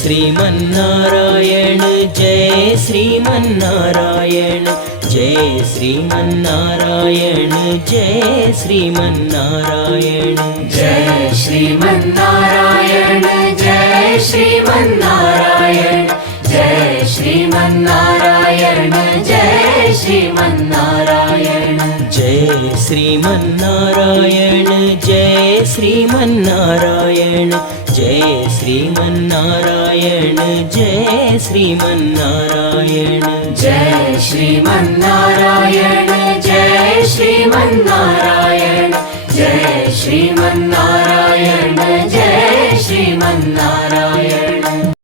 Sriman Narayana Jai Sriman Narayana Jai Sriman Narayana Jai Sriman Narayana Jai Sriman Narayana Jai Sriman Narayana Jai Sriman Narayana Jai Sriman Narayana Jai Sriman Narayana Jai Sriman Narayana Jai Sriman Narayana Jai Sriman Narayana Jai Sriman Narayana Jai Sriman Narayana Jai Sriman Narayana Jai Sriman Narayana